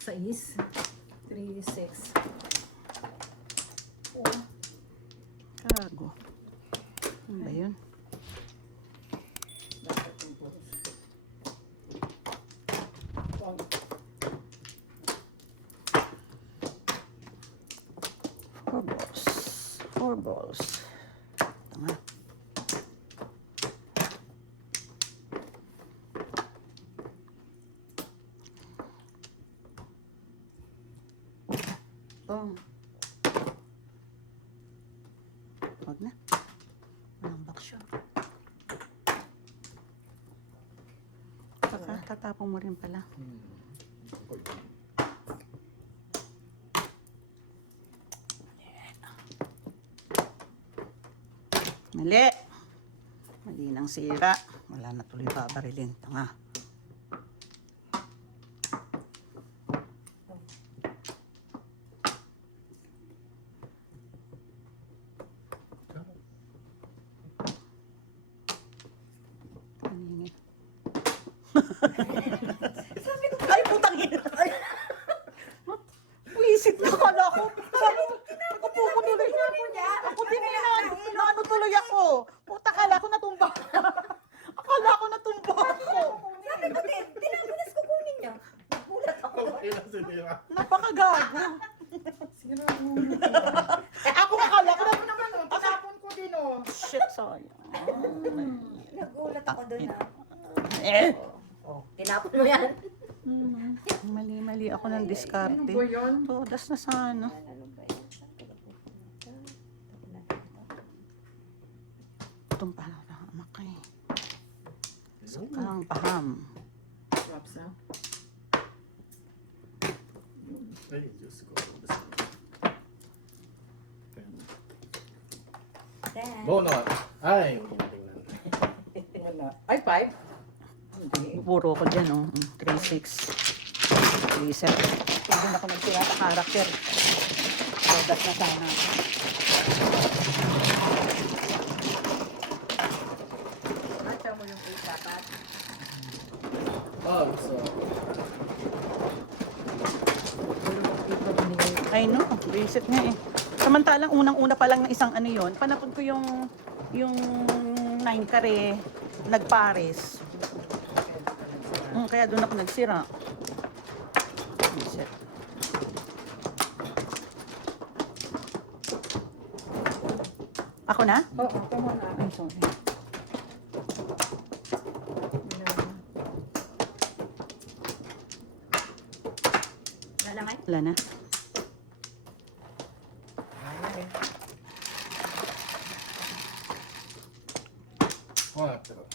6, 3, 6. Kago. Ano ba yun? Dapat yung balls. 4 balls. 4 balls. Tanga. Boom. Huwag na. Walang baksyo. Tatapong mo rin pala. Mali. Mali nang sira. Wala na tuloy babarilin. Tanga. Ay, putang ina. Wisit na kala ko. Sabi ko, ako po tuloy. Ako din na ano tuloy ako. Puta, kala ko natumba. Akala ko natumba ako. Sabi ko din, tinapunas ko kunin niya. Nagulat ako. Napakagago. Sino ang ulo? Ako akala ko na. Naman, tatapon ko din, oh. Shit, sayang. Nagulat ako doon na. Eh. Oh, tinapon mo yan. Mali ako ng diskarte. Ano ba yun? Todas na sana. Ano ba yan? Saan ko ba pupunta? Itong parang amakay. Sakang paham. Drops, ha? Ay, Diyos ko. Then, Bono. Ay, hindi tingnan. Wala. Ay, 5? Hindi. Puro ko dyan, oh. 3-6. 3-7. Doon ako nagsiya sa character. Todas na sana. Matcha mo yung 8 dapat. Oh, so. Ay no, reset nga eh. Samantalang unang-una pa lang ng isang ano yon, panapod ko yung 9 kare nagpares. Kaya doon ako nagsira. Reset. Ako na? Oo, come on na. Ay, sorry. lalangay. Wala na. Quattro.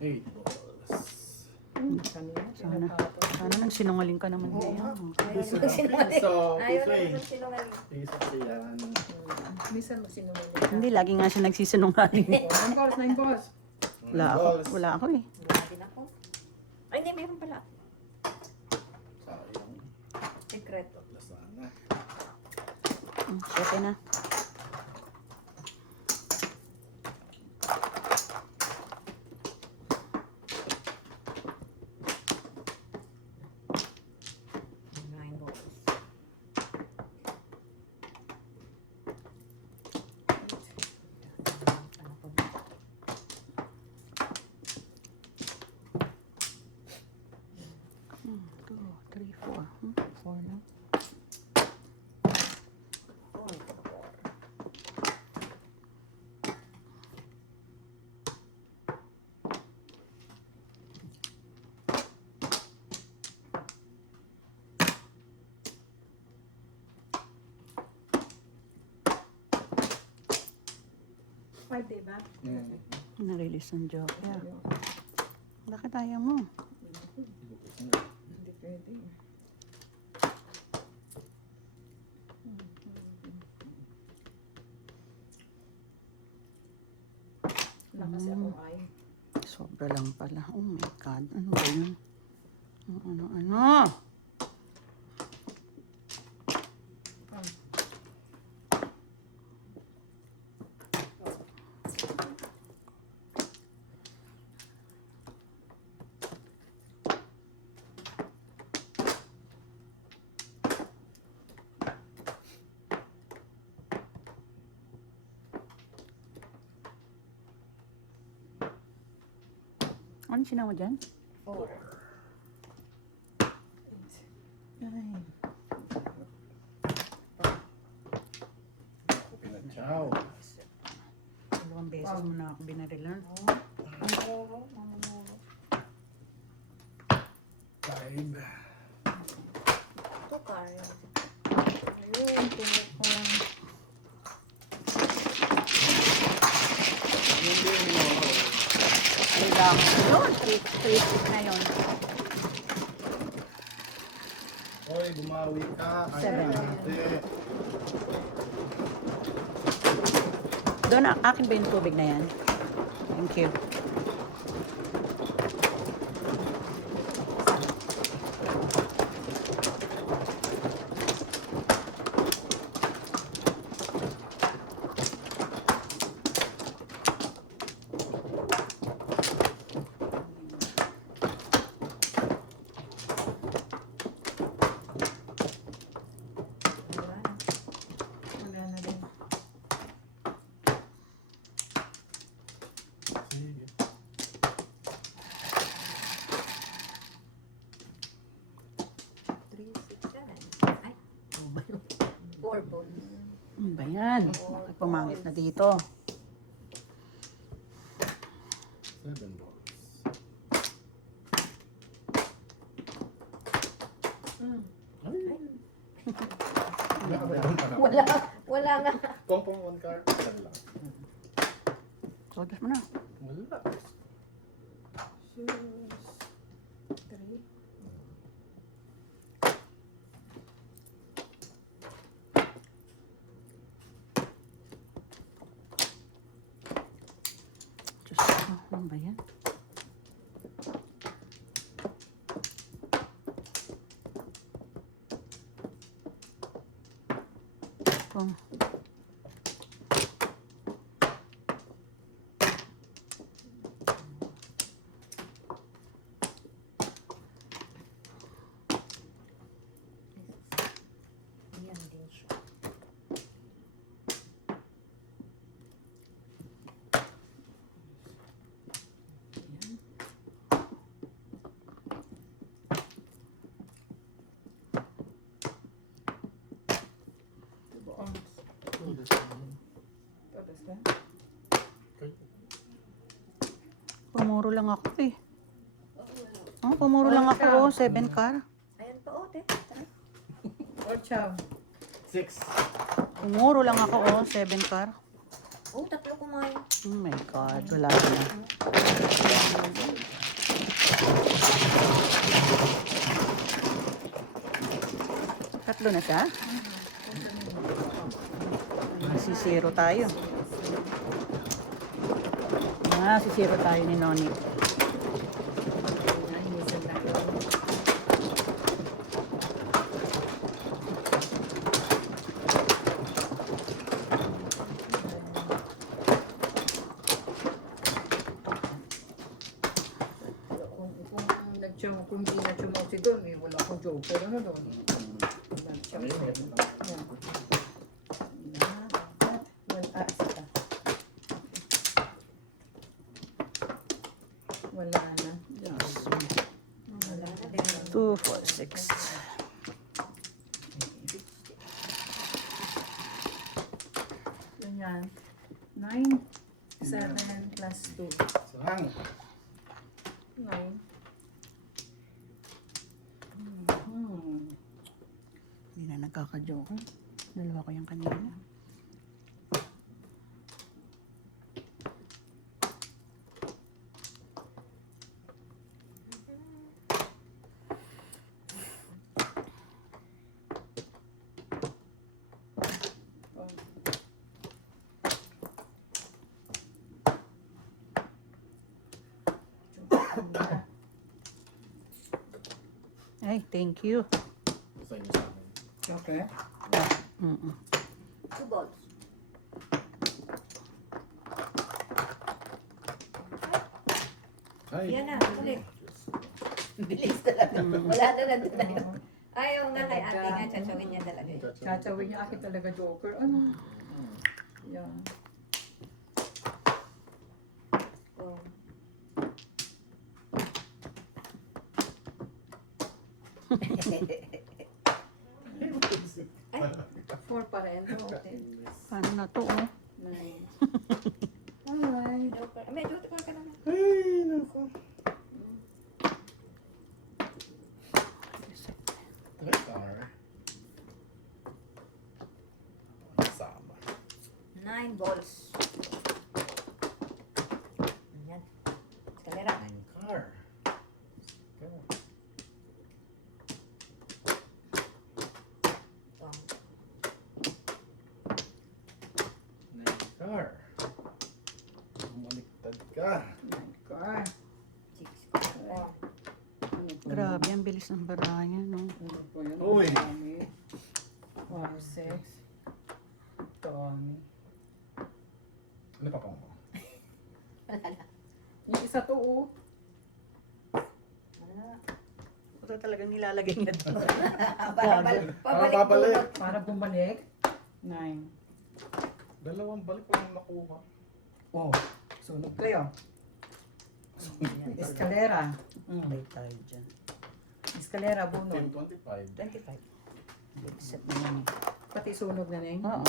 8 balls. Kanina, Sana. sinapatong. Sana nang sinungaling ka naman ngayon. Ayaw na magsinungaling. So, Ayaw na pusoy. magsinungaling. Isip siyan. Minsan masinungaling. Hindi, lagi nga siya nagsisinungaling. 9 balls, 9 balls. Wala ako. Wala ako eh. Wala din ako. Ay, hindi, mayroon pala. Sayang. Sekreto. Lasana. 7 na. Nine balls. Ano pa ba? Two, three, 4. 4 na. Oh, ito po. Five, diba? Na-release ng Joker. Bakit ayaw mo? Hindi pwede. Wala kasi akong ay. Sobra lang pala. Oh my God. Ano ba yun? Ano? Ano sinama dyan? 4. Ay. Ciao. Dalawang beses mo na ako binarilan. Mamuro. Five. 2 cards. Ayun, pinag ko lang. Kailangan. Yun, 3 na yun. Hoy, bumawi ka. Seven. Hindi. Doon, akin ba yung tubig na yan? Thank you. Wala na din. Sige. Ay, 4 balls. Ano ba yan? Bakit pumangit na dito? 7 balls. Mm. Ay. Wala nga. Pong 1 card. Wala. Sodas mo na. Wala. Shoes. 3. Diyos ko, ano ba yan? Kung Yan din siya. Buong. Tapos na. pumuro lang ako eh. Oh, pumuro lang ako, 7 car. Ayan pa, oh, te. Or chow. 6. Pumuro lang ako, 7 car. Oh, 3 kumain. Oh my God, wala na. Tatlo na siya? Sisiro tayo. Sisiro tayo ni Noni. Kung hindi na chumaw si Don, eh, wala akong joker. Ano doon? Wala siyang Ayun, seven. ayun. Yan. Wala isa. Wala na. Yes. Wala na din. 2, 4, 6. Ganyan. 9, 7 plus 2. Sarang. 9. Hindi na nagkaka-joke. Dalawa ko yung kanina. Ay, thank you. Sa inyo sa amin. Okay. Mm-mm. 2 balls. Ay. Yan na, ulit. Bilis talaga. Wala na nandun na yun. Ayaw nga kay ate nga, tsatsyawin niya talaga yun. Chachawin niya akin talaga joker. Ano? Yan. Oh. Ay, 4 pa rin. Okay. Paano na to, oh? 9. Alright. joker. May joker ka naman. Ay, naku. Trekar. Sama. 9 balls. Ayan. Eskalera. 9 car. Go. Tong. 9 car. Bumaliktad ka. 9 car. 6 car. Ano po Grabe, ang bilis ng baranya, no? Ano po yun? Uy. Dami. 4, 6. Tommy. Ano pa pang mo? Wala na. Yung isa to, oh. Wala na. Ito talagang nilalagay niya doon. Pabalik Babalik. bunot. Para bumalik. 9. Dalawang balik ko lang nakuha. Oh. Sunog kayo. Escalera. May tayo dyan. Escalera, bunot. Team 25. 25. Big set na yan. Pati sunog na rin. Oo.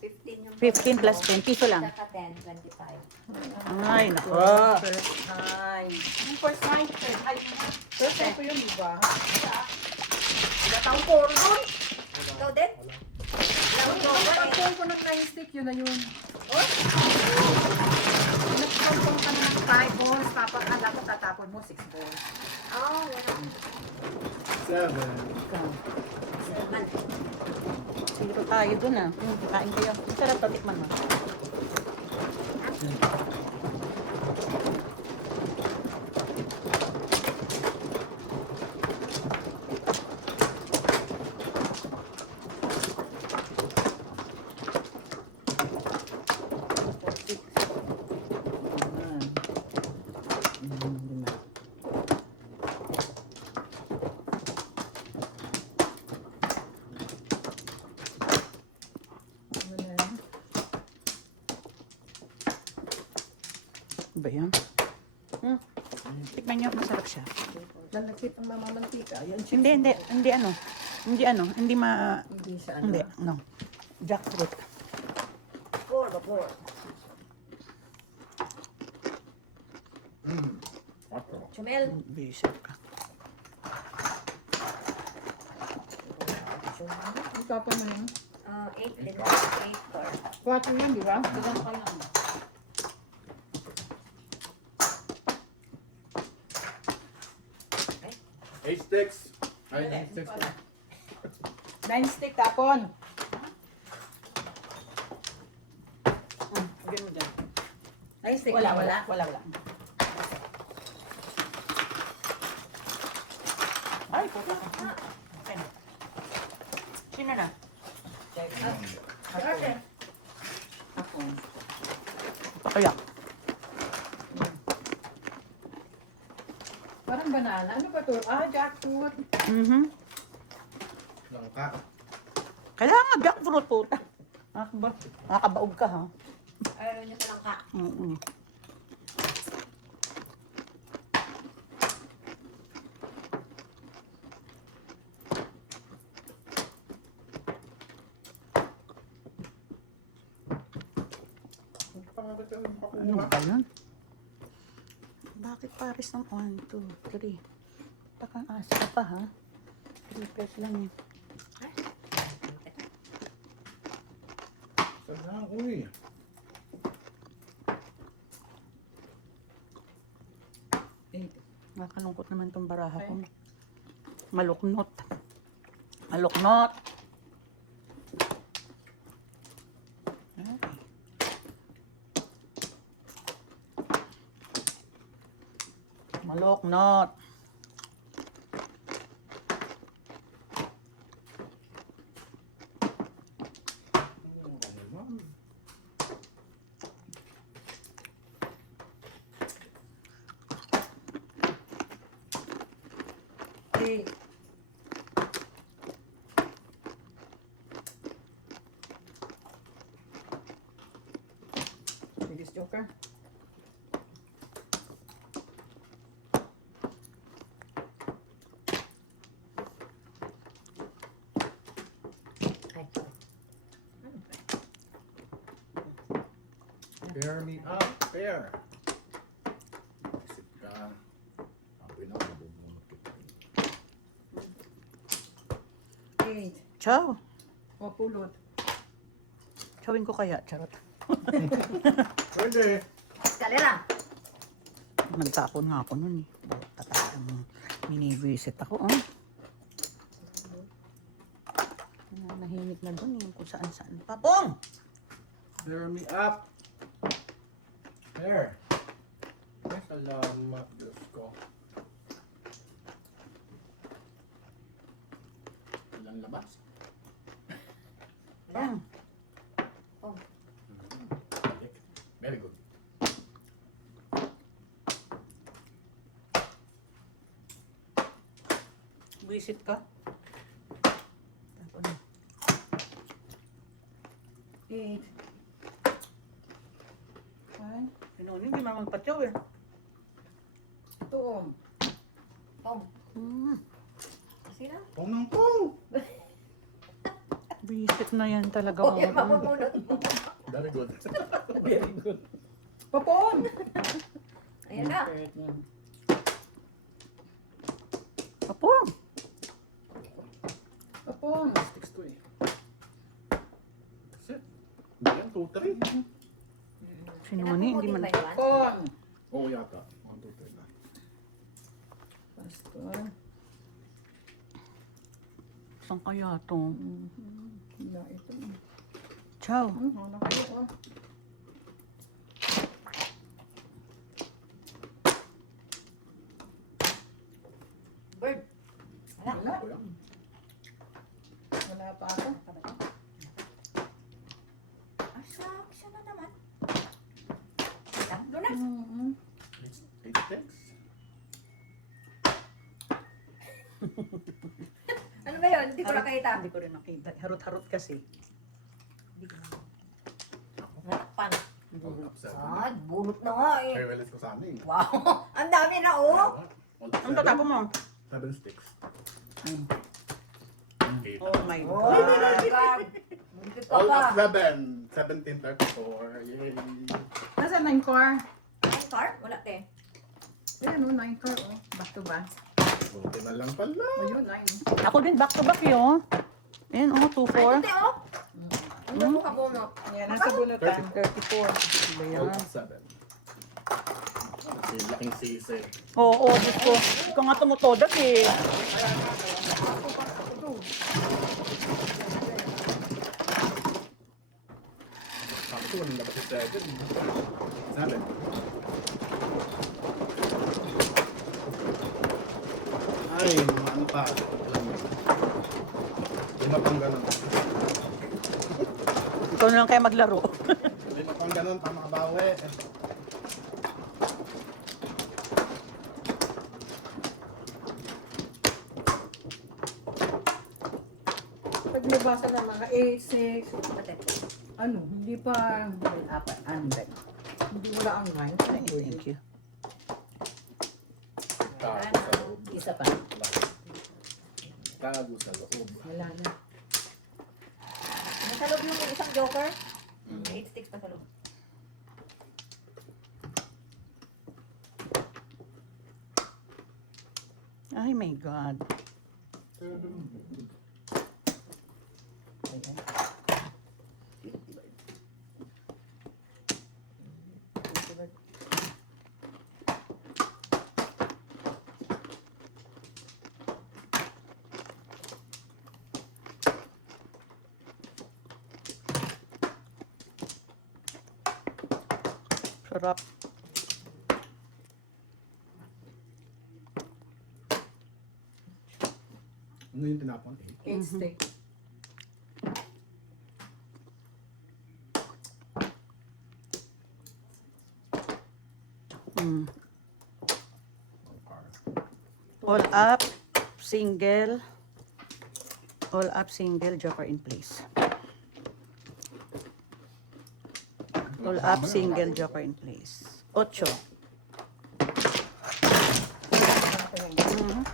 15 yung 15 plus 10. Piso lang. Saka 10, 25. Ay, nako. First time. Yung first night, third night. First time ko yun, di ba? Gatang puro doon. Ikaw din? Ang pagpong ko ng 9 stick, yun na yun. Nagpagpong ka ng 5 balls, papakala ko tatapon mo 6 balls. Oh, wala. 7. Naman. Zero tayo doon, ah. Kain kayo. Masarap to, tikman mo. Ba yan? Tikman nyo, masarap siya. Nalagkit ang mamamantika. Yan siya. Hindi Hindi siya ano. hindi, no. Jackfruit. 4. Quattro. Chumel. Basic ka. Ang tapa mo yun. 8 din. 8 core. 4 yan, di ba? Ilan pa lang? Eight sticks. Ay, 9 sticks. 9 stick tapon. Lagyan mo dyan. 9 stick. Wala. Ay, puta. Okay na. Sino na? Ako. Kaya. Parang banana. Ano ba to? Jackfruit. Langka. Kailangan jackfruit, puta. Nakakabaog ka, ha? Ayaw niya sa langka. Ano ba yun? Bakit pares ng 1, 2, 3? Takang asa ka pa, ha? 3 plus lang, eh. Sadang, uy. Nakakalungkot naman tong baraha ko. Maluknot. Maluknot. Ay. Maluknot. Hey. Biggest joker. Pair me up. Pair. Isip ka. Apoy na, mabubunot kita. 8. Chow. O, pulot. Chawin ko kaya, charot. Pwede. Eskalera. Nagtapon nga ako nun eh. Talagang mini-visit ako, oh. Nahimik na dun eh, kung saan-saan. Papong! Pair me up. Pair. Ay, salamat, Diyos ko. Ilang labas? Wala. Oh. Oh. Very good. Visit ka? Tapon na. 8. Ay, pinunin, hindi man magpatyaw eh. Ito, o. Pong. Hmm. Sino? Pong ng pong! Visit na yan talaga. Oh, yan, oh. mapapunot mo. Very good. Very good. Papon! Ayan na. Papong! Papon! Sticks to eh. That's it. Hindi yan, 2, 3. Sinuni, hindi man. Pinapupunin ba yun? Papon! Oo yata. 1, 2, 3 na. Pastor. Saan kaya to? Wala ito. Chow. Wala kayo, o. Bird. Wala. Wala. Ako yan. Wala pa ako. Ah, siya na naman. Tatlo na. Mm-hmm. 8 sticks. Ano ba yun? Hindi ko nakita. Hindi ko rin nakita. Harot-harot kasi. Natakpan. All up 7. Ah, bunot na nga eh. Ay, walis ko sa amin. Wow. Ang dami na oh. All up Ang tatapon mo? 7 sticks. Mm. 8. Oh my Oh God. my God. Buntot ka All pa. up 7. 1734. Yay. Nasa 9 car? Ay, car? Wala te. Ayan, o, 9 car, o. Back to back. Buti na lang pala. Ayun, 9. Ako din, back to back yun. Ayan, oh, 2-4. Ay, te oh. Ano mo ka bunot? Ayan, nasa bunutan. 34. Ba yan? All up 7. Kasi laking sisi. Oo, Diyos ko. Ikaw nga tumutodak eh. Sabi ko, walang labas yung 7. 7. Ay, mga ano pa. Alam mo. Lima pang ganun. Ikaw na lang kaya maglaro. Lima pang ganun pa makabawi. Pag nabasa ng mga 8, 6, Ate. ano, hindi pa, apat, hindi wala ang 9. Thank you. Tago sa loob. Isa pa. Tago sa loob. Wala na. Nasa loob yung isang joker. 8 sticks pa sa loob. Ay, my God. Sarap. Ano yung tinapon? 8. 8 steak. Mm. Car. All up, single. All up, single, joker in place. All up, single, joker in place. 8. Mhm.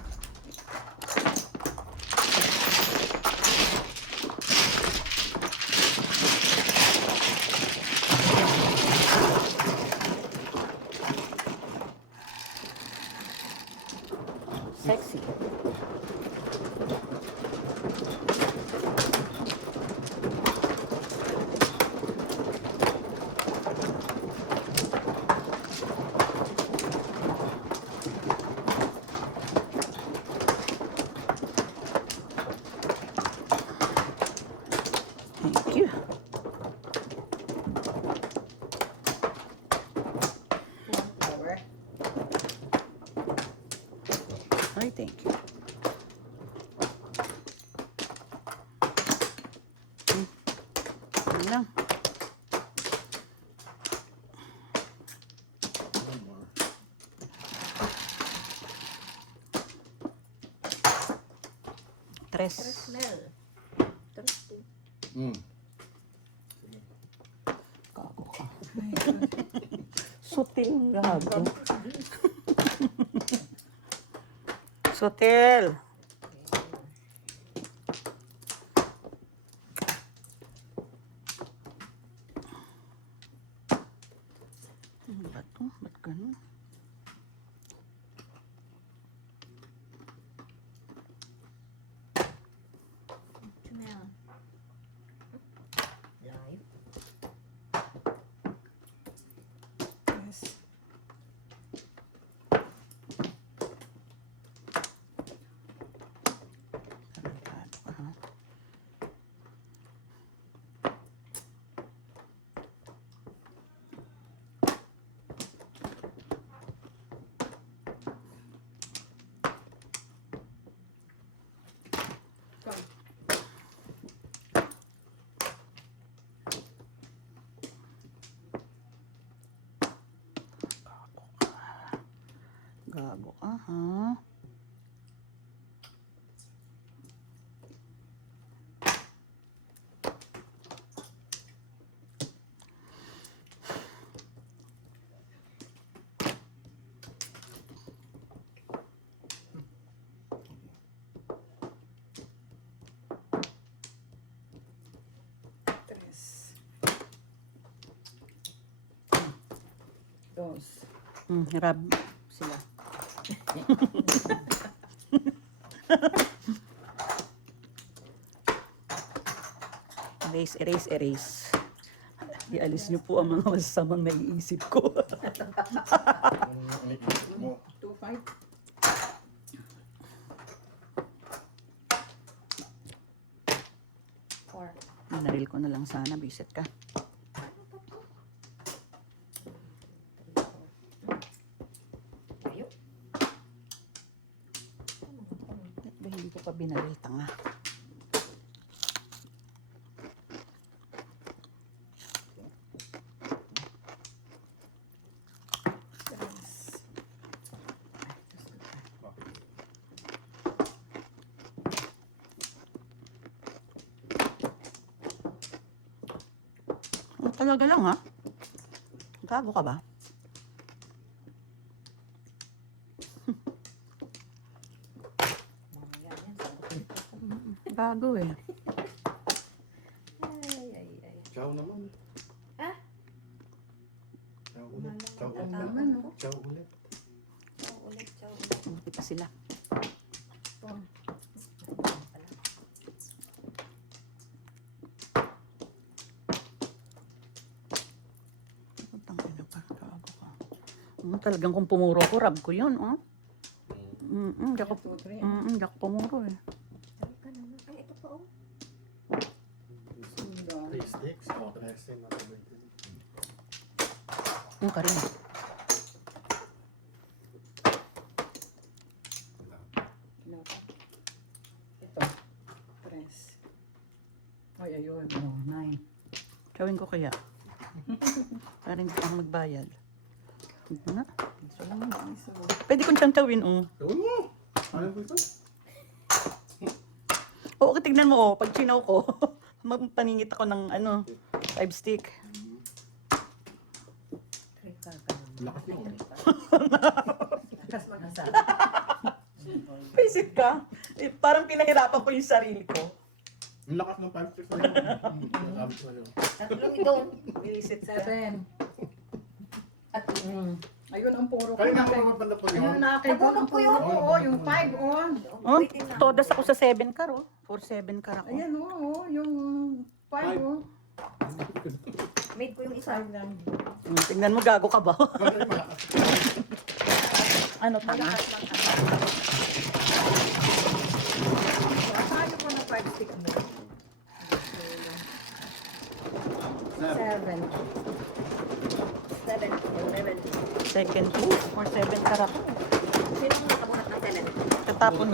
lang. One more. Tres. Smell. Mm. Gago ka. Sutil ang gago. Sutil. Ano ba to? Ba't ganun? Smell. Live. Yes. Tarantado ka, ha? Come. Gago ka, ha? Tres. Dos. Hirap sila. Erase, erase, erase. Ialis niyo po ang mga masasamang naiisip ko. Ang naisip mo. 2, 5. Four. Naril ko na lang sana, bisit ka. Ayun. Ba't ba hindi ko pa binaril, tanga? Tres. Talaga lang, ha? Gago ka ba? Mamaya yan. Gago eh. Ay. Ciao naman. Ah? Ciao ulit. Ciao ulit. Naman, no? Ciao ulit. Ciao ulit. Buti pa sila. Tangina pa, gago ka. Talagang kung pumuro ko, rab ko yun, oh. Hindi ako, 2, 3. hindi ako pumuro eh. Ay, ka naman. Ay, ito pa oh. Sunda. 3 sticks. Oh, 3 sticks. Yung ka rin. Ito. Tres. Ay, ayun. Oh, 9. Gawin ko kaya. Parang hindi ako magbayad. Hindi na. Isa lang yun. Isa. Pwede kong tiyantawin, oh. Gawin mo. Ano ba ito? Oo, tignan mo, oh. Pag chinaw ko, magpaningit ako ng, 5 stick. Trika ka naman. Lakas mo. Lakas mag-asa. Visit ka? Parang pinahirapan ko yung sarili ko. Ang lakas ng 5 sticks na yun. Sabi ko sa'yo. Tatlong ito. Visit 7. At Ayun ang puro ko. Kaya nga ako mapanda po Ayun yun. na kay Bon ang puro ko. Oh, yung 5 on. Oh, todas ako sa 7 car, oh. 4-7 car ako. Ayan oh, yung 5 oh. made ko yung isa. 5 lang. Tingnan mo, gago ka ba? Bakit malakas? Ano, tanga? Tayo ko na 5 stick mo. 7. 7. 11. Second 2 or 7 car ako. Sino ang nakabuhat ng 7? Katapon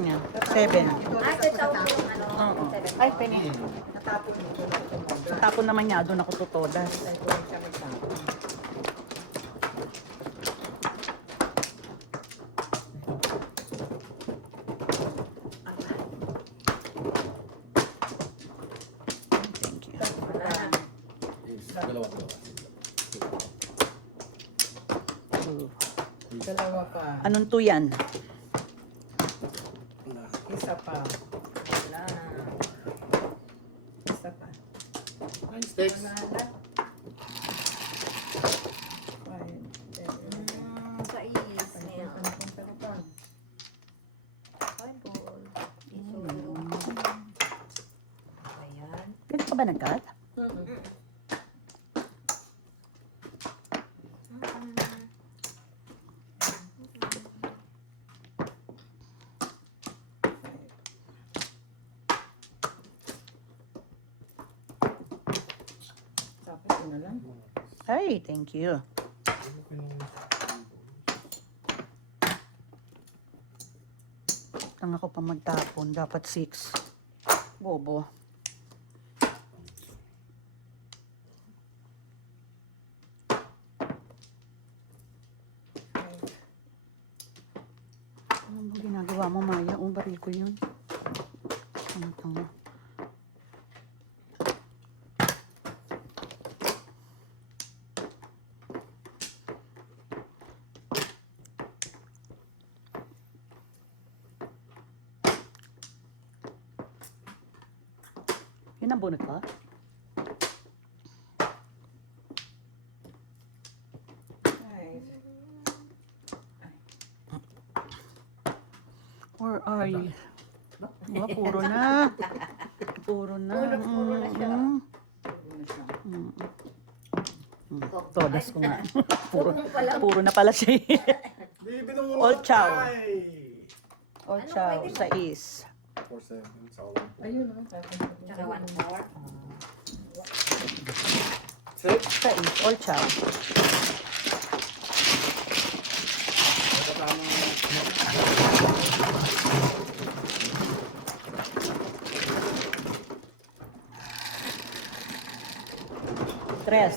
niya. 7. Ah, sa chow yung ano, Oo. 7. Ay, penny. Natapon mo ko lang tumaga. Tapon naman niya, doon ako tutodas. Ay, ko lang siya may tapon. Thank you. Dalawa. Dalawa pa. Anong tuyan? Isa pa. Wala. Isa pa. Nine sticks. Wala na. Five, seven, Sais. eight, ano pong sarapang? Eyeball. Isuro. Ayan. Ganito ka ba nag-cut? Tapos yun na lang. Ay, thank you. Lang ako pa magtapon. Dapat 6. Bobo. Ano ba ginagawa mo, Maya? Baril ko yun. Tama. Yun ang bunot ko? Five. Or are you? Oh, puro na. Puro na. Puro na siya. Ano siya? Todas ko nga. Puro, Huwag mo pala. puro na pala siya. Bibi ng All chow. All Ocho, sa is. 4-7. Sa ulan. Ayun, no? Tsaka 1 more. Six. Sa is, all chow. Kasama. Tres.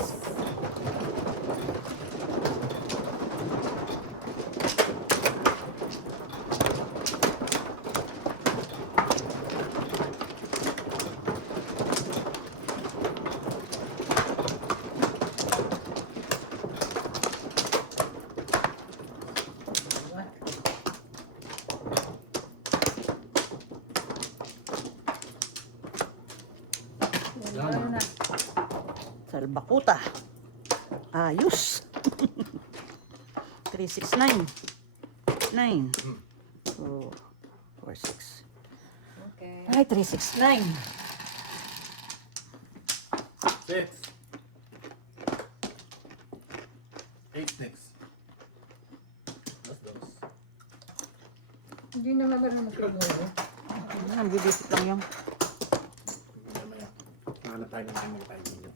Ayun na. Salbakuta. Ayos. 369. 9. Oh, 46. Okay. Ay, 369. 6. 8 sticks. That's those. Hindi naman ganun magkagano. Ang bibisit lang yan. Mamaya. Nahanap tayo ng timing tayo ninyo.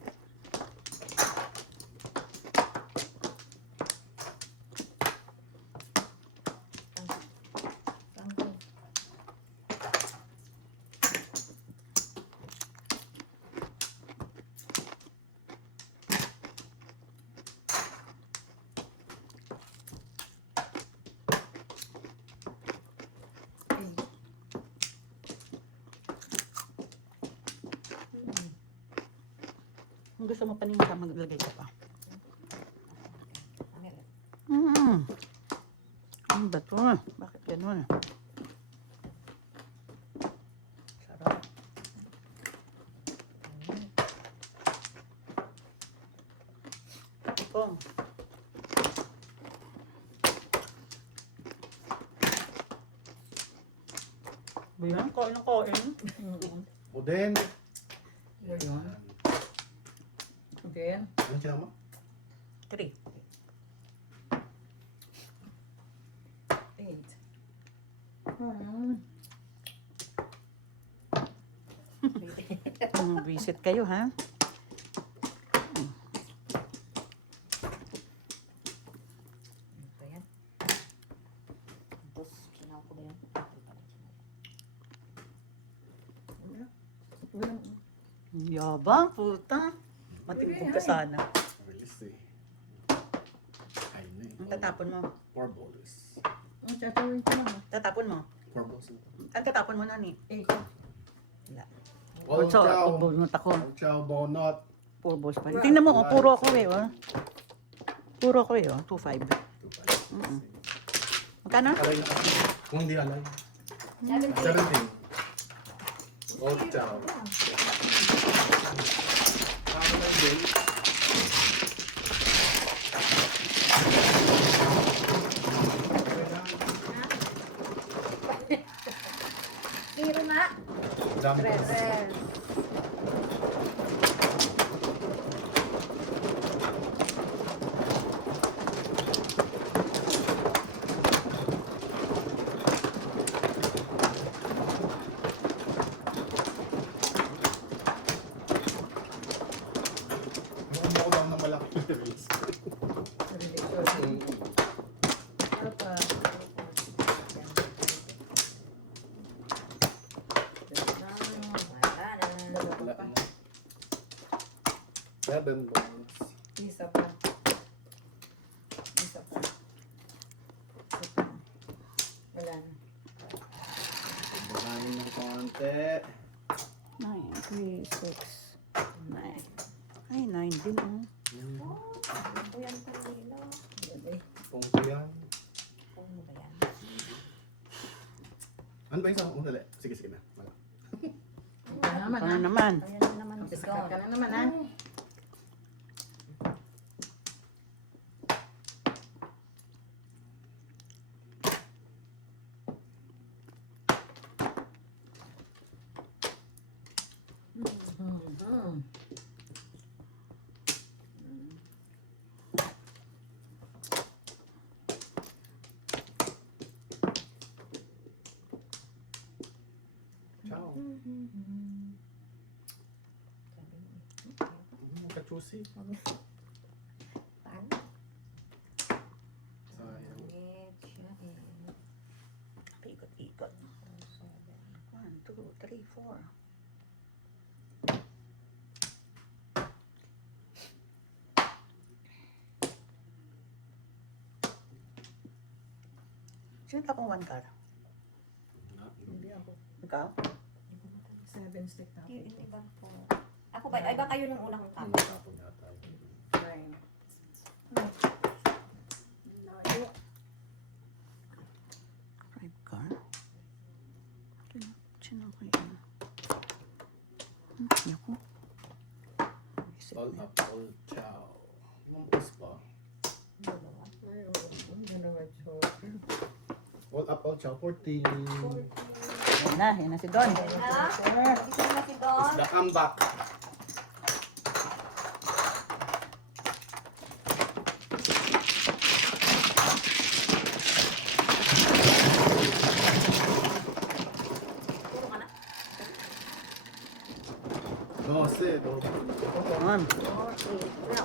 Kung gusto mo panin ka, maglagay ka pa. Ano yun? Ano ba to? Bakit ganun? Sarap. Ito. Bayan, kain ng kain. Uden. Ayun. Again. Anong sinama? 3. 8. Visit kayo, ha? Ito yan. Tapos, kinaw ko ba yan? Walang, Yabang, puta. Matipog ka sana. Release eh. Ay na eh. Ang tatapon mo. 4 balls. ang tatawin ko lang. Tatapon mo. 4 balls na to. Ang tatapon mo, Nani. Eh, Wala. All So, chow. bunot ako. All chow, bonot. 4 balls pa rin. Tingnan mo, oh, puro ako eh. Oh. Puro ako eh, oh. 2-5. 2-5. Mm-mm. Magkano? Alay na. Kung hindi alay. 17. 17. All chow. Ano lang din? Zero na. Dami Tres. pa. Umuha ko lang ng malaking release. relation. Ano pa? Wala na. Dalawa Wala pa. na. 7 balls. Isa pa. Isa pa. Isa pa. Wala na. Buhayin ng konti. 9, 3, 6, 9. Ay, 9 din, oh. Ano yan pa nilo? Gabi. Pungko yan. Ano ba yan? Ano ba isang? Dali. Sige, sige na. Wala. Ito na naman, Ano ha? naman? Ayan na naman si Biskat ka Don. na naman, ha? Mhm. Ciao. Kachusi. Paano? Sayang. Init siya eh. Ikot-ikot. 1, 2, 3, 4. Sino tapong 1 car? Hindi ako. Ikaw? 7 stick na. Yung iba po. Ako ba? Ay ba kayo nung unang Hindi tama? tapon yata. 9. Layo. 5 car? Sino kayo? Naku. Isip All na. up, all chow. Mampus pa. Dalawa. Ay, oo. Ang ganda chow. All up, all chow. 14. Yan na si Don. Ha? Isa na si Don. The ambak. Puro ka na. 12. Yan. 4, 8, 12.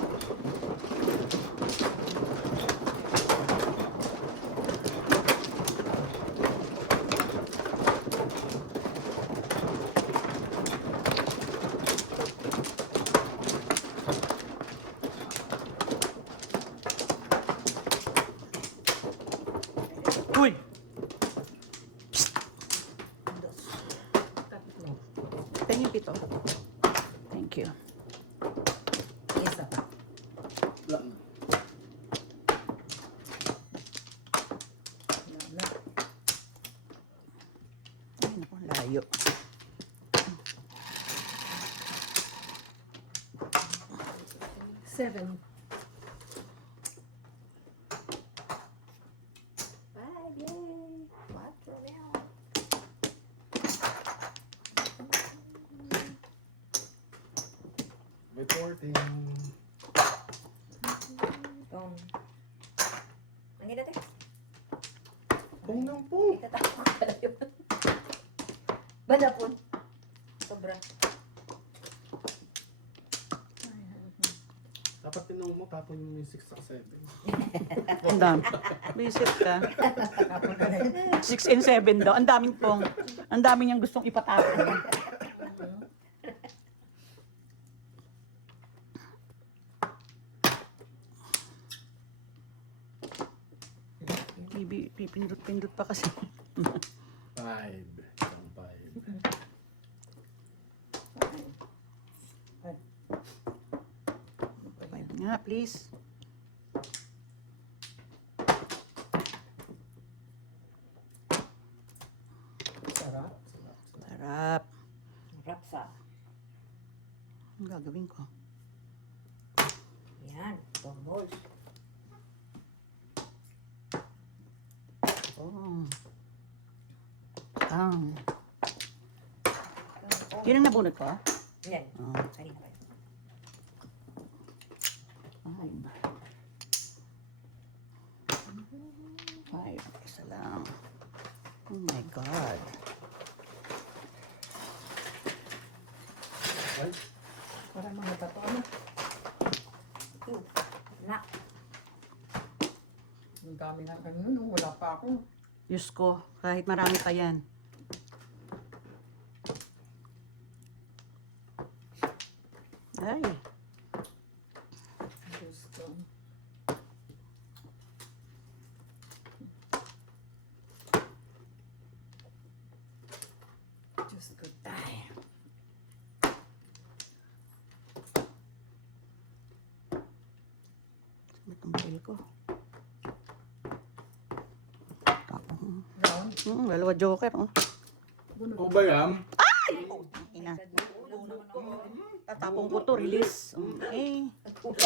Uy! Tatlo. Tingin pito. Thank you. Isa pa. Wala na. Wala na. Ay, naku, layo. Seven. 5, yay! 4 now. Reporting. Don. Ang ganda tayo. Pong nang pong. Itatakot ka na yun. Banapon. Sobra. Dapat tinong mo, tapon yung 6 sa 7. Ang dami. Visit ka. 6 and 7 daw. Ang daming pong. Ang dami niyang gustong ipatapon. pipindot-pindot pa kasi. 5. Isang 5. Five nga, please. Sarap. Sarap. Rapsa. Ang gagawin ko? Yan. 2 balls. Oh. Yun ang nabunot ko? Yan. Oh. Kanina ba? Five. Isa lang. Oh my God. Para mga tato na. 2. Na. Ang dami na ano, no? Wala pa ako. Diyos ko, kahit marami pa yan. Ay. Diyos ko. Diyos ko. Ay. Ba't ang bail ko? Tapong. Round. Dalawa joker, oh. Bunot. O ba yan? Ina. Tatapong ko to, release. Okay.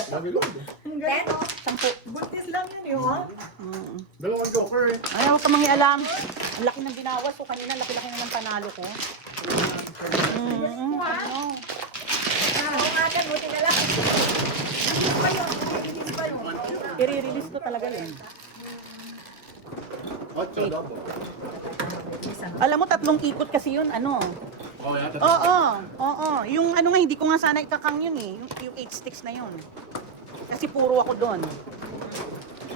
Lagi lang. Ang galing. 10. Buntis lang yun eh, ha? Dalawang joker eh. Ay, huwag ka mangialam. Ang laki ng binawas ko kanina, laki-laki na ng panalo ko. Ano? Oo nga dyan. Buti na lang. I-release ko talaga yun. 8 daw po. Isang. Alam mo, 3 ikot kasi yun, ano. Oh, yata. Oo. Yung ano nga, hindi ko nga sana ikakang yun eh. Yung 8 sticks na yun. Kasi puro ako doon.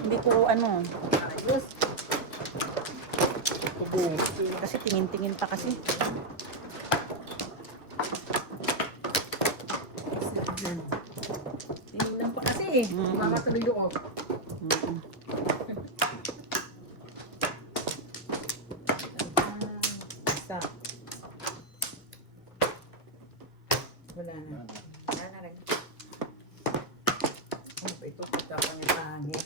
Hindi ko ano. Ayos. Kasi tingin-tingin pa kasi. Tinignan pa kasi eh. Makakatuloy loob. Isa. Wala na. Wala na rin. Oh, ito kita pa niya pangit.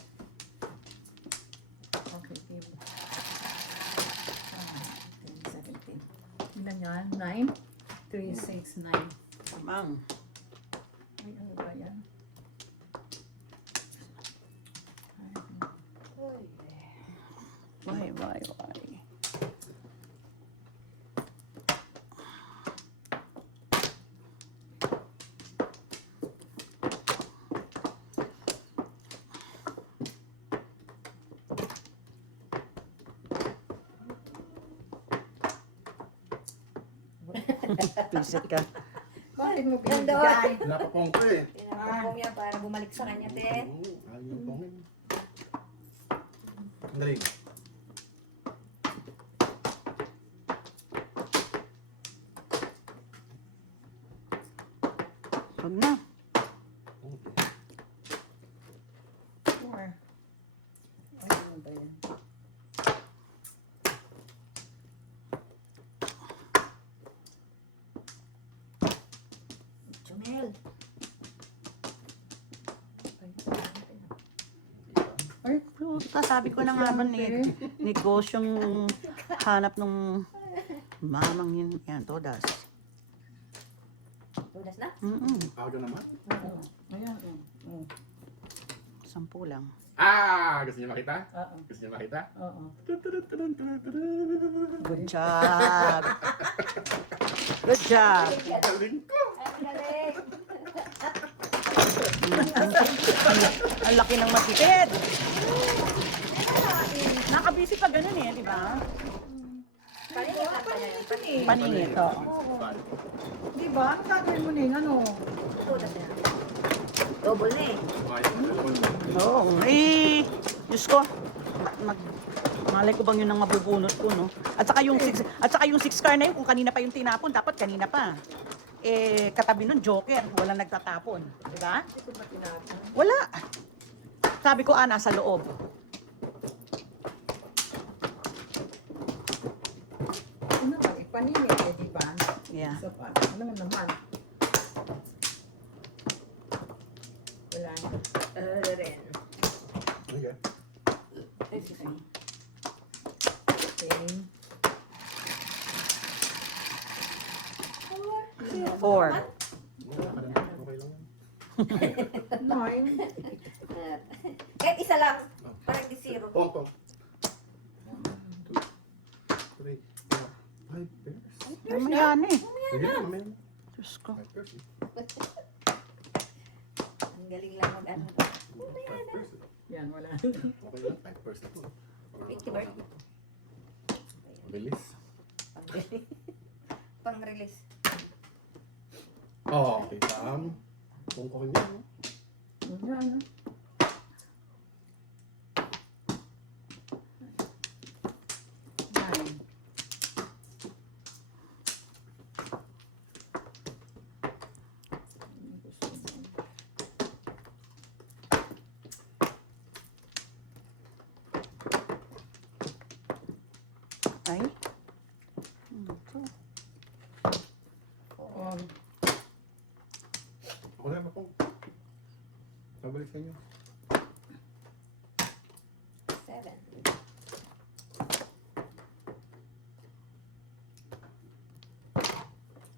Okay, team. 17. Ilan yan? 9? 3, 6, 9. Tamang. Ay, ano ba yan? Why? Pisit ka. Bakit mo Ganda. pinibigay? Napapong ko eh. Pinapapong yan para bumalik sa kanya, te. Ayaw yung pongin. Ang galing. Huwag na. 4. Ay, ano ba yan? Chumel. Ay, Sabi ko na nga ba negosyong hanap nung mamang yun. Yan, todas. Tulas na? Aga naman. ayan. Oh. 10 lang. Gusto niyo makita? Oo. Gusto niyo makita? Oo. Good job. Good job. Galing ko. Ang galing. Ang laki ng matipid. Nakabisi pa ganun eh, di ba? Paningit ang kanya yun. Paningit, oo. Di ba? Ang gagawin mo ning ano? Tulas na. Double na eh. Oo. Eh, Diyos ko. Malay ko bang yun ang mabubunot ko, no? At saka yung 6 car na yun, kung kanina pa yung tinapon, dapat kanina pa. Eh, katabi nun, joker. Walang nagtatapon. Di ba? Hindi ko ba tinapon? Wala. Sabi ko, nasa loob. Yeah. Isa pa. Ano naman? Wala na. Ren. Okay. Excuse me. Same. 4. Okay lang yan. Nine. Kahit isa lang. Parang di zero. Pong. 2, 3, 4, 5 pairs. Mamaya na eh. Sige na, mamaya na. Diyos ko. 5 pairs eh. Ang galing lang mag-ano. 5 pairs eh. Yan, wala. Okay lang, 5 pairs na to. 50 bird. Bilis. Pang-release. Oh, okay, Pam. Kung ko niya, no? Yan. Nine. Ay. Um, Wala na po. Nabalik sa inyo. 7.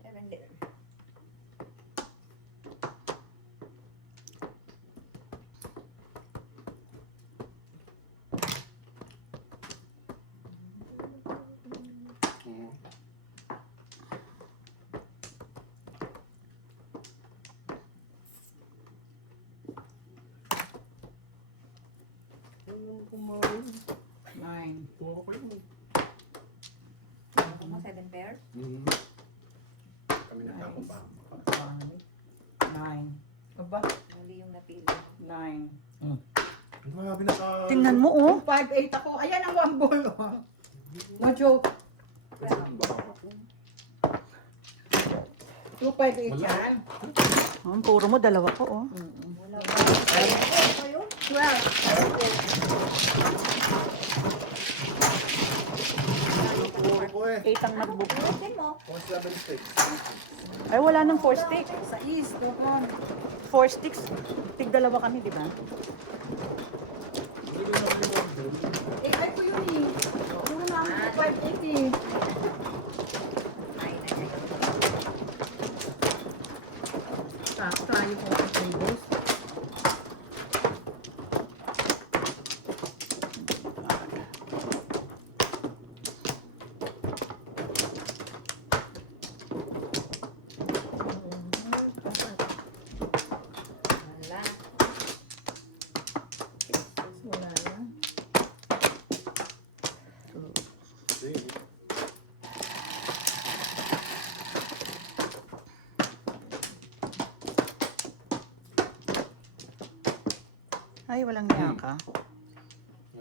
Seven din. Mm. nine. Puro ko yun. Ako mo 7 pair. Kami nagtapon pa. Five. Nine. Aba, Mali yung napili. nine. Grabe na ka. Tingnan mo oh. 5, 8 ako. Ayan ang one ball. Oh. No joke. 2, 5, 8 yan. Oh, ang puro mo, dalawa ko oh. Wala pa. Ano yun? 12. Puro ko eh. 8 ang nagbook. Ulitin mo. 7 sticks. Ay, wala nang 4 sticks. Sa east, doon. 4 sticks. Tig dalawa kami, di ba? Eh, ay ko yun eh. Ano namin 5, 8 eh. Ay, ay, ay. Tayo ko sa tables. Wala. Wala na. Ay, walang niya ka.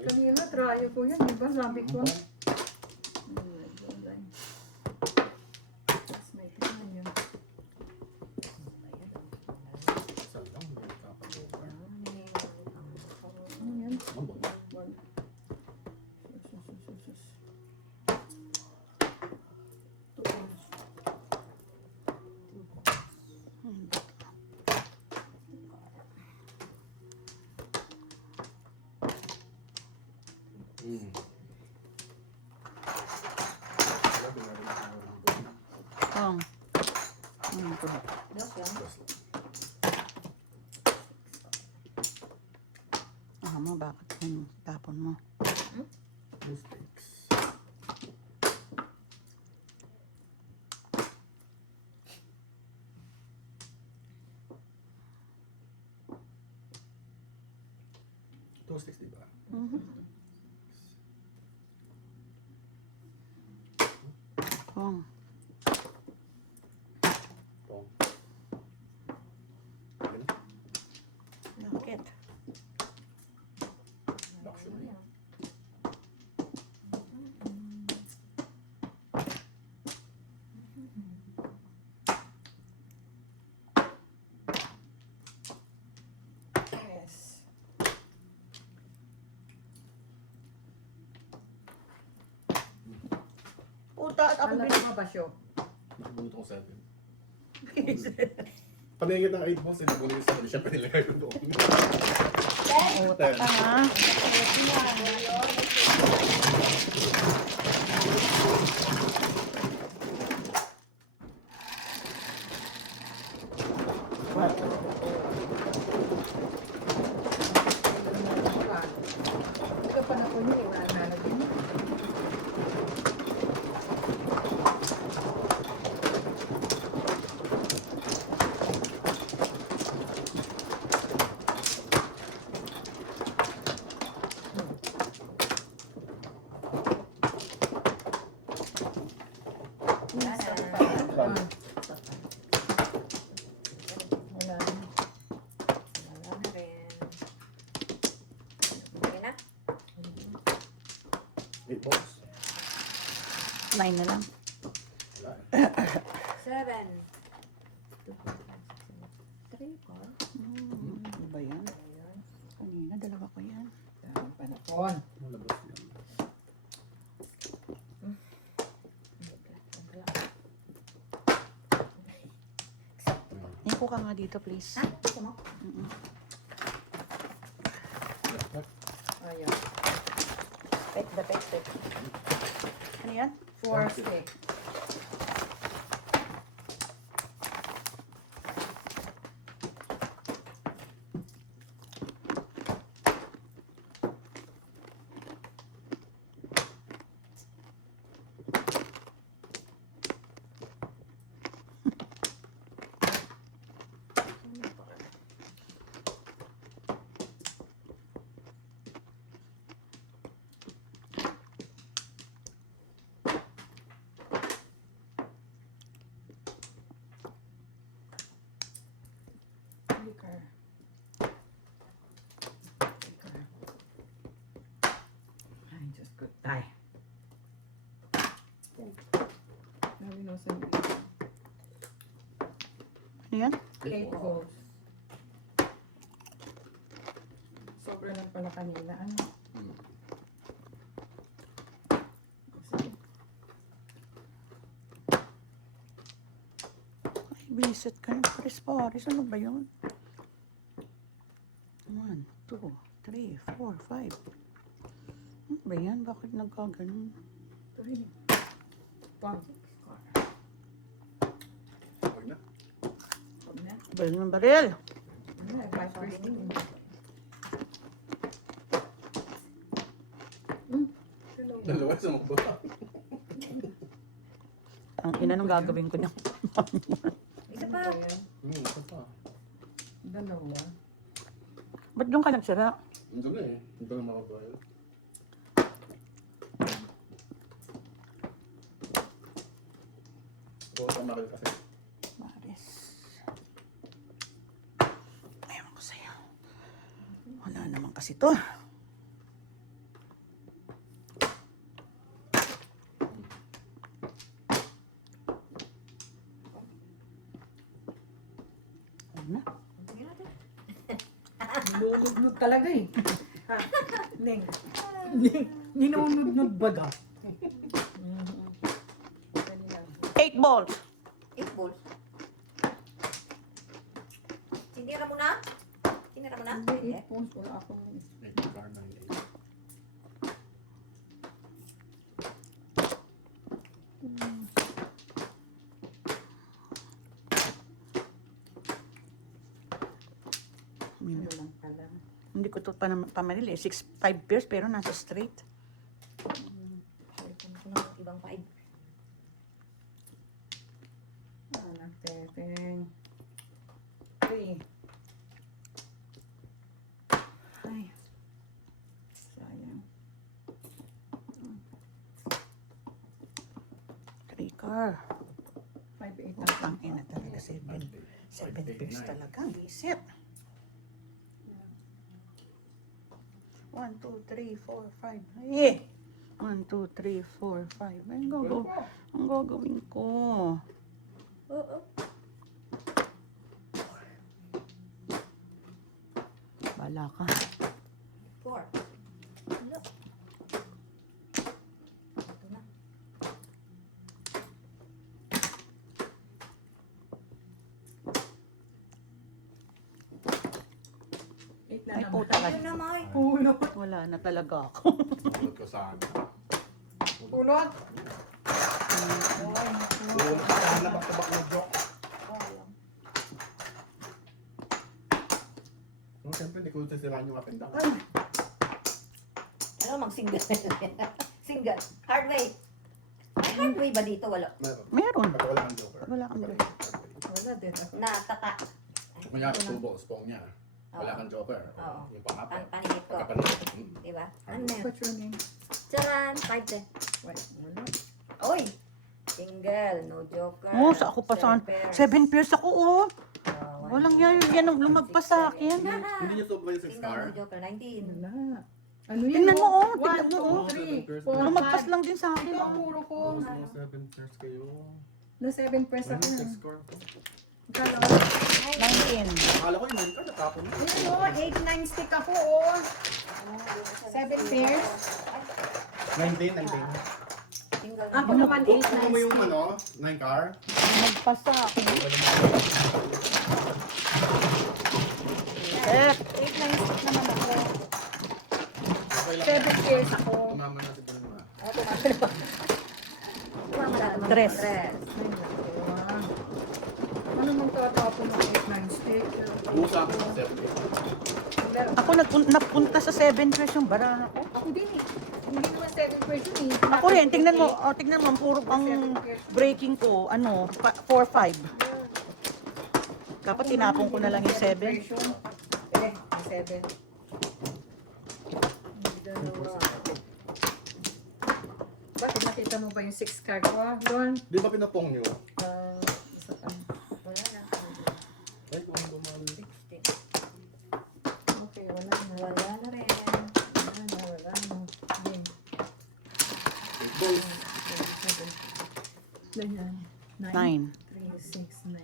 Kanina, try ko yan. Di ba? Sabi ko. That's my plan yun. Ano yan? One. Sus. Oh. Ito. Dos yun. Ah, mo, bakit yung tapon mo? Sticks. Two sticks, di ba? Oh. Pong. Bakit? Luxury. Yes. Puta, at ako Ano bin... ba ba siya? Nabunot ko 7. Paningit ng 8 balls, sinabunot yung 7. Siyempre nilagay ko doon. Ten. 10. Ah, Ito pa na po niya, wala na din. Wala na. Wala na. Wala na rin. Okay na? 8 balls. 9 na lang. Wala. 7. 3, 4. Ano ba yan? Kanina, dalawa ko yan. Ang panahon. Malabas yan. Ipo ka nga dito, please. Ha? Gusto mo? Mm-mm. Ayan. Pet the pet. Ano yan? 4, 6. Liquor. Liquor. Ay, Diyos ko. Tay. Sabi no sa Ano yan? 8 balls. Sobra lang pala kanina. Ano? Sige. Ay, bisit ka. Paris-paris. Ano ba yun? 1, 2, 3, 4, 5. Ano ba yan? Bakit nagkaganon? 3. 5. Huwag na. Huwag na. Baril ng baril. Ano, 5 first game. Dalawa sa mukha. Ang ina nung gagawin ko niya. Isa pa. Isa pa. Dalawa. Ba't doon ka nagsara? Ito na eh. Ito na makabayo. Oo, tama kayo kasi. Paris. Ayaw ko sa'yo. Wala naman kasi to. Ano na? Tingnan natin. Nilunod talaga eh. Ha? Ning. Ninunod-nod ba daw? 8 balls. 8 balls. Sinira mo na? Sinira mo na? Hindi, Hindi. 8 balls. Wala akong... 8 car 9. Ano lang pala. Hindi ko to pamaril eh. 5 pairs pero nasa straight. Sorry, kung ko ng ibang 5. Anak, teteng. 3. Ay, Sayang. 3 car. 5, 8 Oh, tangina talaga. 7 pairs talaga. Ang isip. 1, 2, 3, 4, 5. Ay! 1, 2, 3, 4, 5. Ang gagawin ko. Oo. Bala ka. 4. Ano? Ito na. po talaga. Ayun naman. Pulot. Wala na talaga ako. Tulad ko sa akin. Pulot. Tulad ko sa labak-tabak na joke. Siyempre, hindi ko sasiraan yung apendang. Ano mag-single? Single. Hard way. Ay, hard way ba dito? Wala. Meron. Meron. Pag wala kang joker. Wala kang joker. Wala din ako. Natata. Kunyari, tubo, spong niya. Wala kang joker. Oo. Yung pangapat. Paningit ko. Pagkapanit. Diba? Ano na yun? What's your name? Charan! 5 din. Wait, wala. Oy! Single. No joker. Oh, sa ako pa saan? 7 pairs ako, oh. Walang yan. Yan ang lumagpas sa akin. Hindi niyo sobra yung 6 Single. car. No joker. 19. Wala. Ano yan? Tingnan mo, oh. 1, Tingnan mo, oh. 2, 3, 4, Lumagpas lang din sa akin. Ito ang puro ko. Mga 7 pairs kayo. Na 7 pairs ako na. 6 car. Kala ko. 19. Akala ko yung 9 car natapon mo. Ayun o, 8, 9 stick ako oh. 7 pairs. 19. Single. Ako naman 8, Kung mo 9 yung stick. ano, 9 car. Lumagpas sa akin. Eh, 8, 9 stick naman ako. Okay lang 7 yan. pairs ako. Tumama na si Bruna. Oh, tumapil pa. Tumama na naman. Dress. Ay, naku, ah. Ano nang tatapon ng 8, 9 stick? Usa ako sa 7. Meron. ako napunta sa 7 pairs yung banana ko. Ako din eh. Hindi naman 7 pairs yun eh. Ako rin, tingnan mo, puro ang breaking ko, 4-5. Dapat tinapon ko na lang yung 7. Eh, 7. Bakit nakita mo ba yung 6 card ko? Doon. Di ba pinapong nyo? Isa pa. Wala na. Ay, kung dumali. 16. Okay, wala na. Wala na rin. Wala na, wala na. Game. Balls. Ganyan. 9. 3, 6, 9.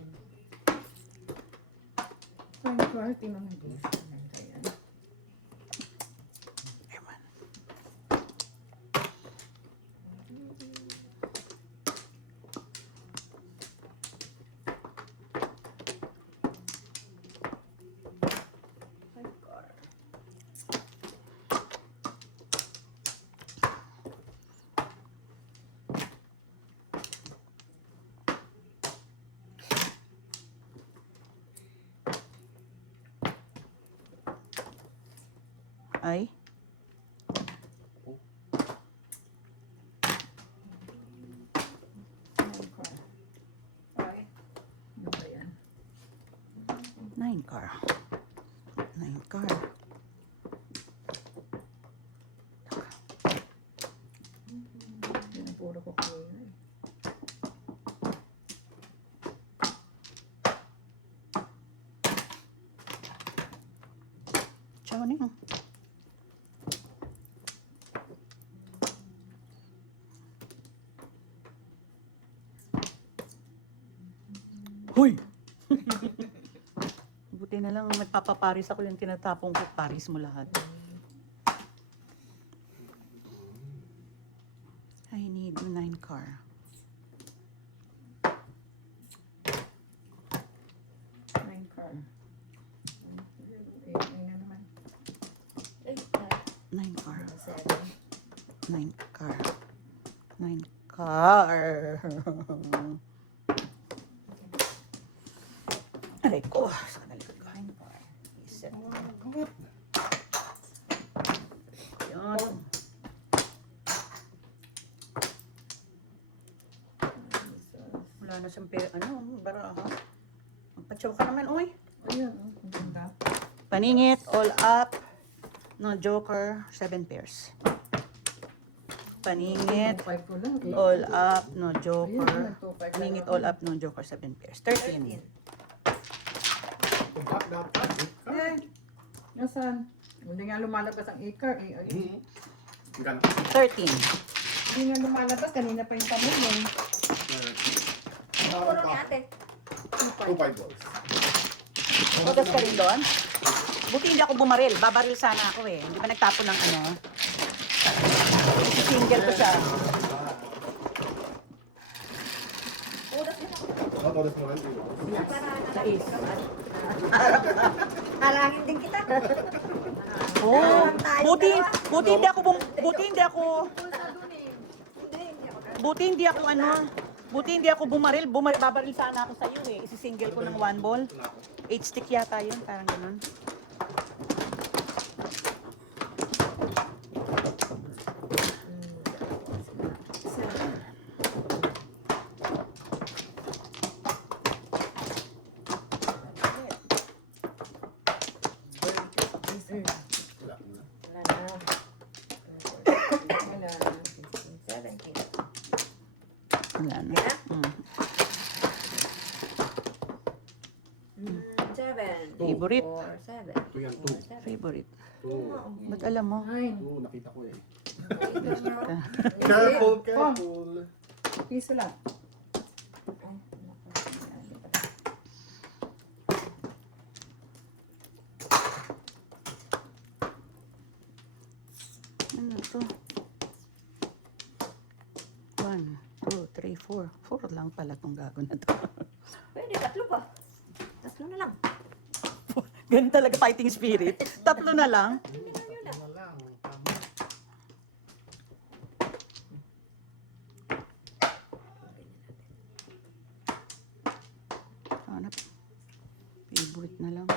Fine, 40 mga ito. Ayan. Ewan. Ay, Okay. Ano ba yan? 9 car. 9 car. Yan ang puro ko kuya eh. Choning. Hoy! Buti na lang nagpapaparis ako yung tinatapong ko. Paris mo lahat. I need 9 car. 9 card. 8 na naman. 9 car. 7. 9 car. 9 car. Aray ko. Saan nalikod ko? 9 car. Isip. Yan. Wala na siyang baraha. Magpatsyaw ka naman, uy. Ayan, oh, ang ganda. Paningit, all up, no joker, 7 pairs. Paningit, 5 ko lang. all up, no Ayun, joker. 2-5 Paningit, all up, no joker, 7 pairs. 13. Kung back dapat. Eh, nasaan? Hindi nga lumalabas ang 8 card. Eh, ayun. Gana. 13. Hindi nga lumalabas. Kanina pa yung tanong mo. Puro ni ate. 2 5 balls. Butas ka rin doon? Buti hindi ako bumaril. Babaril sana ako eh. Hindi ba nagtapon ng ano? Single ko siya. Ulas mo ako. Ano, todos mo rin. Para Sais. Harangin din kita. Oh, buti hindi ako buti hindi ako bumaril. Babaril sana ako sa iyo eh. Isi-single ko ng 1 ball. 8 stick yata yun, parang ganun. Wala na. Wala na. Wala. 17. Wala na. Yeah? Mm. 7. Favorite. 4, 7. 2 yan, 2. Favorite. 2. Ba't alam mo? 2, nakita ko eh. Ah. Careful, careful. Piso lang. Ano to? 1, 2, 3, 4. 4 lang pala tong gago na to. Pwede, 3 pa. 3 na lang. Ganun talaga fighting spirit. 3 na lang. Ano na lang. Tama. Hanap. Favorite na lang.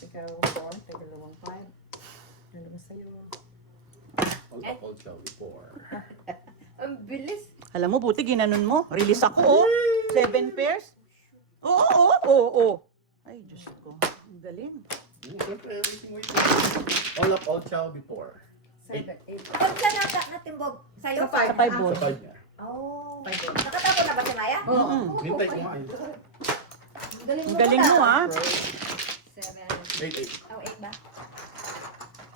Ikaw, 4, tagalawang 5. Ano ba sa'yo? All up, all shall be poor. Ang bilis. Alam mo, buti ginanon mo. Release ako, oh. 7 pairs. Oo. Ay, Diyos ko. Ang galing. Siyempre, everything we do. All up, all shall be poor. 7, 8. Pag ka natimbog sa'yo, Sa 5. Sa 5 ball. Sa 5 niya. Oh. 5 ball. Nakatapon na ba si Maya? Oo. Hintay ko nga eh. Ang galing mo, ha? 7. 8. Oh, 8 ba?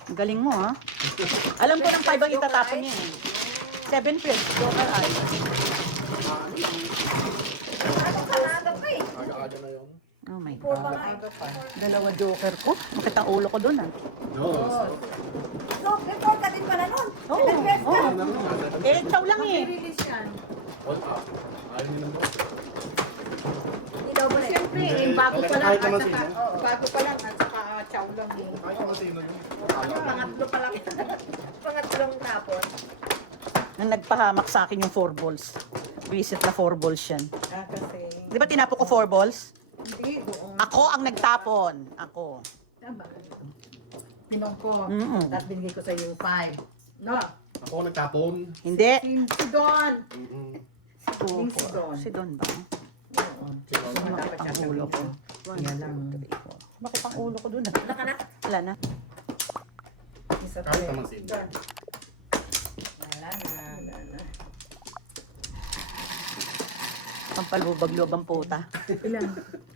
Ang galing mo, ha? Alam ko ng 5 ang itatapon niya, eh. 7 pairs. Joker eye. Ano ka aga pa eh? Aga-aga na yun. Oh my 4 pa God. nga eh. 2 joker ko. Makita ang ulo ko doon, ah. No. So, before ka din pala nun. Oo. Eh, chow lang, eh. Release yan. All up. Ayaw niyo naman. Hindi daw ba Siyempre, Hindi. bago pa lang Kahit at naman saka, sino. bago pa lang at saka chow lang yun. Kahit naman sino yun. Pangatlo pa lang. Pangatlong tapon. Nang nagpahamak sa akin yung 4 balls. Visit na 4 balls yan. Kasi, Di ba tinapo ko 4 balls? hindi, doon. Ako ang nagtapon. Ako. Tama. Pinong ko. Mm-mm. Tapos binigay ko sa iyo 5. No. Ako nagtapon. Hindi. Si Don. Two, Si four. Don. Si Don ba? Oo. Sumakit ang ulo ko. Yan lang. Bakit ang ulo ko dun, ah? Wala ka na? Wala na. Isa Kahit pa. naman sino. Don. Wala na. Wala na. Pampalubag-loob ang puta. Ilan?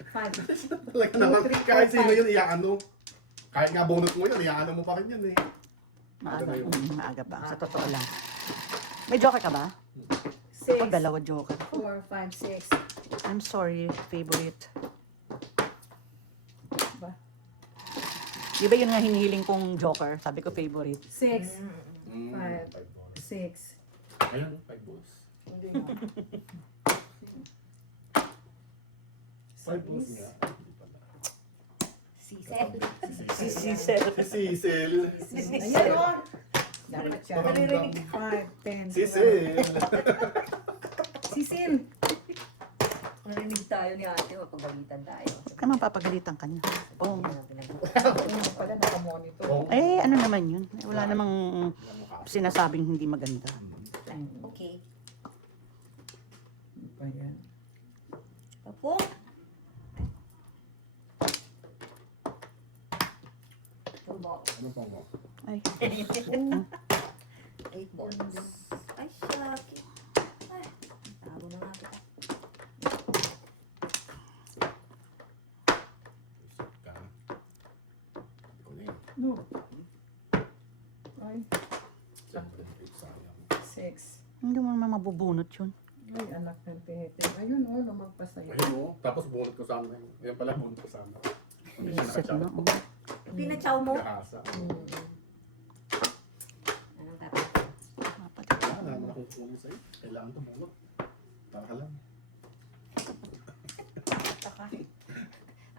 5. Talaga naman. Kahit sino yun, iaano. Kahit nga bonus mo yun, iaano mo pa rin yan eh. Maaga, maaga ba? Sa totoo lang. May joker ka ba? 6. Ako, 2 joker. 4, 5, 6. I'm sorry, favorite. Ba? Di ba yun nga hinihiling kong joker? Sabi ko favorite. 6. Mm, 5. 5 balls. 6. Ayun, 5 balls. Hindi mo. 5 balls nga. Hindi pala. Sisel. Si Cecil. Si Cecil. Ayan o. Dapat siya. Naririnig. 5, 10. Cecil. Sisil. Marinig tayo ni ate, mapagalitan tayo. Huwag ka mapapagalitan ka niya. Oh. Ano pala, nakamonitor. Oh. Eh, ano naman yun? Wala namang sinasabing hindi maganda. Okay. Ano pa yan? Papo. Ano pa mo? Ay, 8 balls. Ay, shaki. Ay, tabo na nga kita. Isip ka. Hindi ko na yun. No. Ay, Siyempre, sayang. 6. hindi mo naman mabubunot yun. Ay, anak ng tihete. Ayun o, lumagpas sa'yo. Ayun o. Tapos bunot ko sana. Yan pala bunot ko sana. Hindi siya Set na. nakachow. Oh. Pinachaw mo. Gahasa. Anong tapos? Mapatid. Wala naman akong Kung sa'yo, kailangan tumulog. Para ka lang. Taka.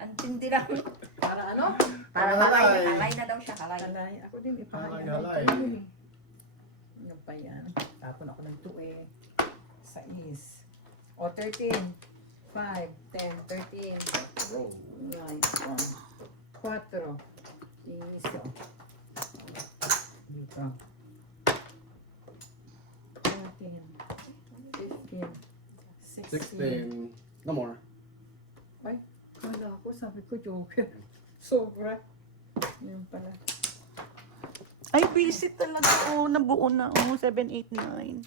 Ang tindi lang. Para ano? Para halay. halay na daw siya, halay. Halay. Ako din, Halay, ipahalay. halay. Ano pa yan? Tapon ako ng 2 eh. 6. O, 13. 5, 10, 13. Roll. 9, 4. Iso. Dito. 14. 15. 16. 16. No more. Ay, kala ko, sabi ko, joker. Sobra. Yun pala. Ay, visit talaga. Oh, nabuo na. Oh, 7, 8, 9.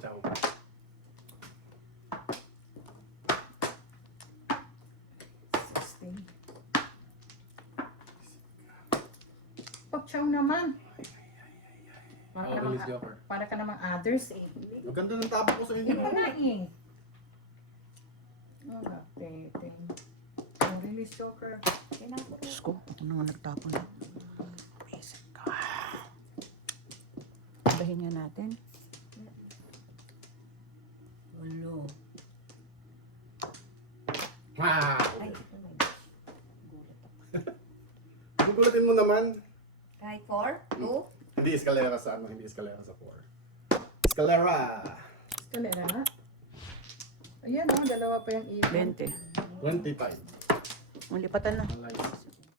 Ciao. 16. Pagsaw naman. Para ka Release namang, Joker. para ka namang others eh. Ang ganda ng tapo ko sa inyo. Yan pa nga eh. Oh, updating. Ang release joker. Diyos ko, ako na nga nagtapon. Visit ka. Bahin nga natin. Ulo. Wow! Ay, oh my gosh. Gulat ako. Gugulatin mo naman. Kahit 4, 2, Hindi escalera sa ano, hindi escalera sa 4. Escalera! Kalera nga. Ayan oh, dalawa pa yung ipon. 20. 25. Ulipatan na. Alright.